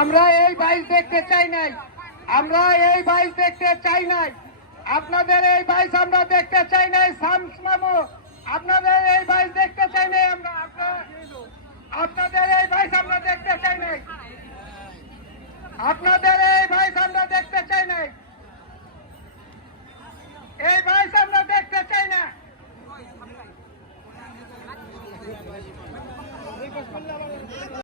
আমরা এই বাইশ দেখতে চাই নাই। আমরা এই বাইশ দেখতে চাই নাই। আপনাদের এই বাইক আমরা দেখতে চাই নাই, শামস মামু। আপনাদের এই বাইক দেখতে চাই নাই আমরা আপনাদের এই বাইক আমরা দেখতে চাই নাই। আপনাদের এই বাইক আমরা দেখতে চাই নাই। এই বাইক আমরা দেখতে চাই না।